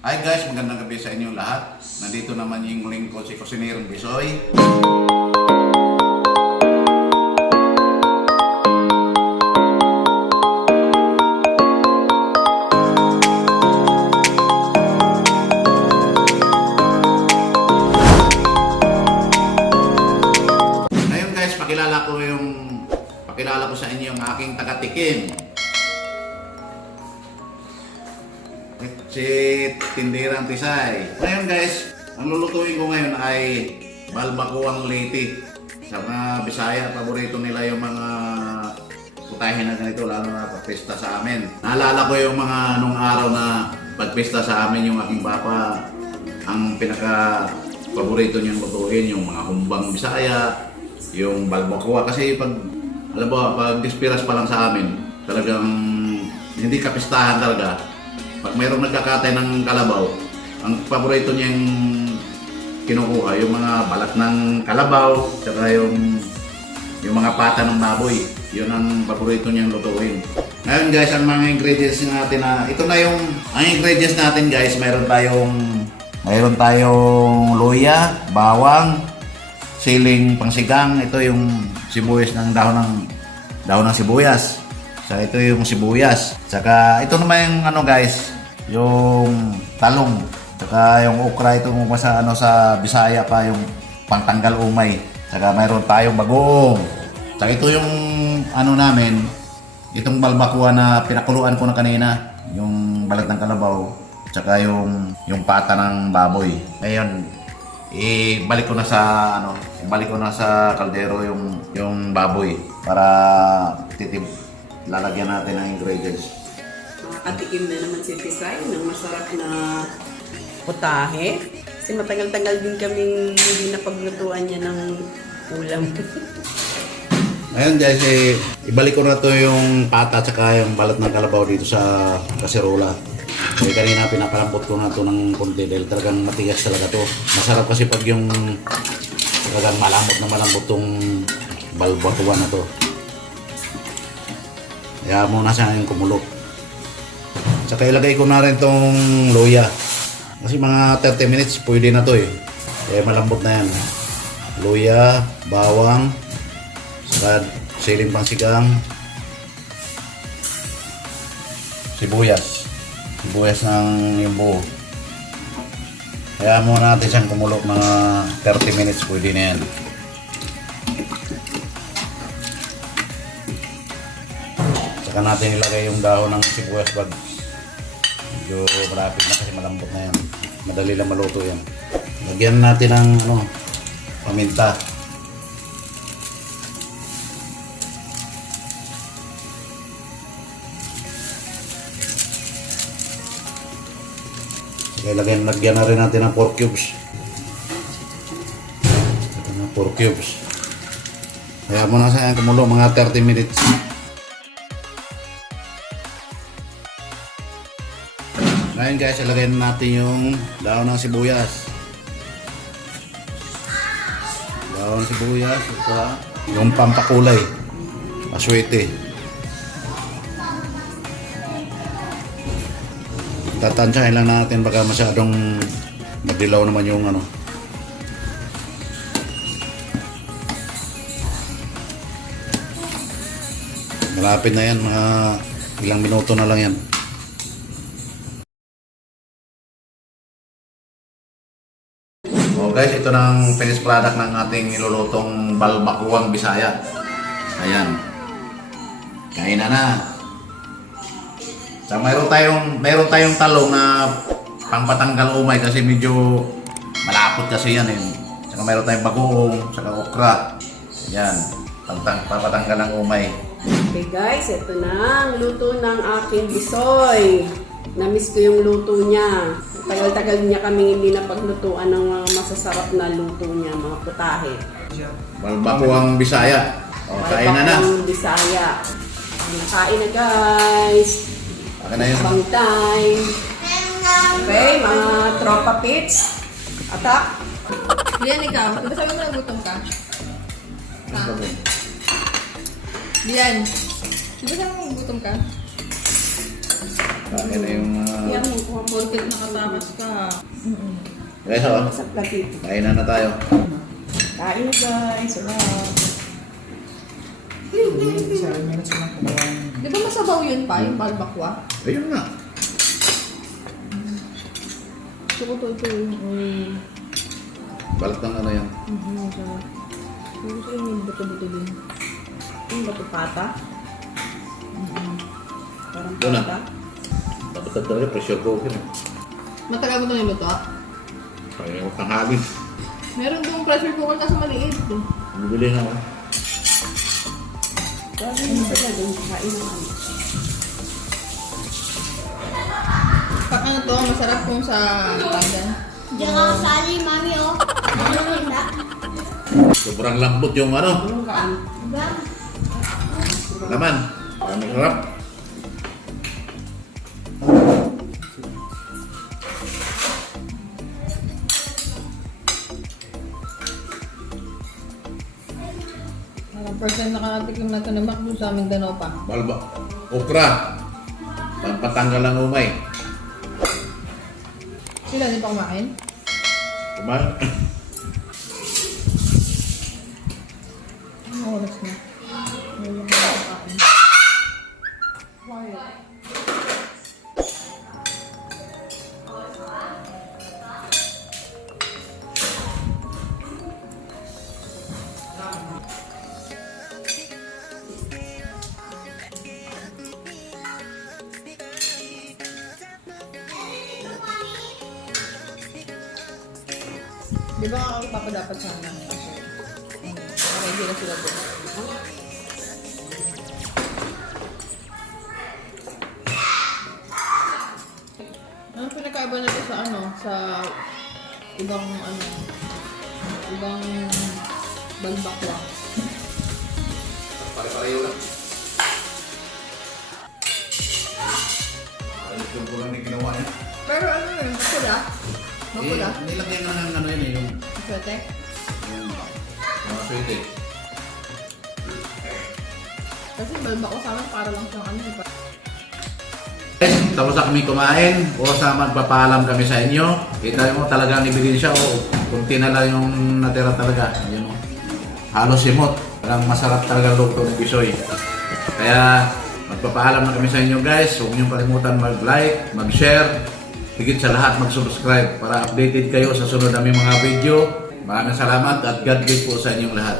Hi guys, magandang gabi sa inyo lahat. Nandito naman yung lingkod si Kusinirong Bisoy. Ngayon guys, pakilala ko sa inyo yung aking taga-tikim. Si Tindirang Tisay. Ngayon guys, ang lulutuin ko ngayon ay balbacoang liti. Sa mga Bisaya, paborito nila yung mga putahe na ganito, lalo na pagpista sa amin. Naalala ko yung mga nung araw na pagpista sa amin, yung aking papa, ang pinaka-paborito niyang lutuin, yung mga humbang Bisaya, yung balbacoa. Kasi pag, alam mo, pag dispiras pa lang sa amin, talagang hindi kapistahan talaga. Pag mayroong nagkakatay ng kalabaw, ang paborito niyang kinukuha, yung mga balat ng kalabaw, saka yung mga pata ng baboy. Yun ang paborito niyang lutuin. Ngayon guys, ang mga ingredients natin na, ito na yung, ang ingredients natin guys, mayroon tayong luya, bawang, siling pangsigang, ito yung sibuyas ng dahon ng sibuyas. So ito yung sibuyas. Saka ito naman yung ano guys, yung talong. Saka yung okra, ito mo sa Bisaya pa yung pangtanggal umay. Saka mayroon tayong bagoong. Saka ito yung ano namin, itong balbacoa na pinakuluan ko na kanina, yung balat ng kalabaw. Saka yung pata ng baboy. Ngayon, ibalik ko na sa kaldero yung baboy para lalagyan natin ng ingredients. Makakatikim na naman si Tisay ng masarap na putahe. Kasi matagal-tagal din kaming hindi napaglutuan niya ng ulam. Ngayon guys, ibalik ko na to yung pata at saka yung balat ng kalabaw dito sa kaserola. Kasi kanina pinapalambot ko na to ng konti dahil talagang matigas talaga to. Masarap kasi pag yung talagang malambot tong balbacoa na to. Kaya muna siya yung kumulo. Saka ilagay ko na rin tong luya. Kasi mga 30 minutes pwede na to eh. Kaya malambot na yan. Luya, bawang, saka siling pangsigang, sibuyas. Sibuyas ng yung buo. Kaya muna natin siyang kumulo mga 30 minutes pwede na yan. Saka natin ilagay yung dahon ng sibuyas pag medyo malapit na kasi malambot na yan. Madali lang maluto yan. Lagyan natin ng paminta. Saka lagyan na rin natin ng 4 cubes. Ito na 4 cubes. Kaya muna sa yan kumulo mga 30 minutes. Ngayon guys, ilagay natin yung dahon ng sibuyas. Dahon ng sibuyas, ito yung pampakulay. Aswete. Tatansyahin lang natin baka masyadong madilaw naman yung Malapit na yan, mga ilang minuto na lang yan. So guys, ito na ang finished product ng ating nilulutong balbacoang Bisaya. Ayan. Kain na. So mayroon tayong talong na pangpatanggal umay kasi medyo malapot kasi yan eh. Saka mayroon tayong bagoong, saka okra. Ayan. Papatanggal ng umay. Okay guys, ito na ang luto ng aking bisoy. Namiss ko yung luto niya. Tagal-tagal niya kami hindi napaglutuan ng mga masasarap na luto niya, mga putahe. Balbacoang Bisaya. O, kain na. Balbacoang Bisaya. Kain na guys. Akin na yun. Bang time. Okay, mga tropa pits. Atak. Diyan ikaw, di ba sabi mo nagutom ka? Diyan, di ba sabi mo nagutom ka? Kain na yung... Yan mo, kuha mo. Porket nakatakas ka. Guys, oh. Sa platito. Kain na tayo. Kain na guys. Sarap. 7 minutes lang kumain. Di ba masabaw yun pa, yung balbakwa? Ayun nga. Gusto ko to yung... Balat ng ano yan. Masarap. Gusto ko yung buto-buto din. Yung bato pata. Parang Doon na. pata. Dapat talaga pressure cooker. Matagal mo ito niluto? Kaya huwag kang hagis. Meron doon pressure cooker kasi maliit. Bibili na ako. Grabe mo sila doon. Kain na kami. Pag ano to, masarap kung sa pagdan. Diyan ka kasali, mami, oh. Sobrang lambot yung ano. Anong kaan? Diba? Laman. Ang sarap. Parang first time nakatikim na ito ng McDo sa aming Danau pa. Balba. Okra. Pampatanggal ang umay. Sila, di pa kumain? Kumain. Ano oras na? Ngayon na nakakain. Di ba ako papadapat sana? Kasi, ready na sila doon. Ano pinakaiba nito sa ano? Sa ibang ano? Ibang balbakwa. Pare-pareho lang. Ayos yung kulang na ginawa niya. Pero ano yun? Makula? Makula? Nilagyan ka ng ano yun eh. Yung Swerte? mga sweet eh. Kasi balbakwa sa amin para lang siyang ano. Guys, tapos na kami kumain. O sa magpapaalam kami sa inyo. Kita mo talagang ebidensya o kunti na lang yung natira talaga. Yun o. Halos simot. Parang masarap talaga luto ng Bisoy. Kaya magpapaalam na kami sa inyo guys. Huwag niyo kalimutan mag-like, mag-share. Higit sa lahat mag-subscribe para updated kayo sa sunod naming mga video. Maraming salamat at God bless po sa inyong lahat.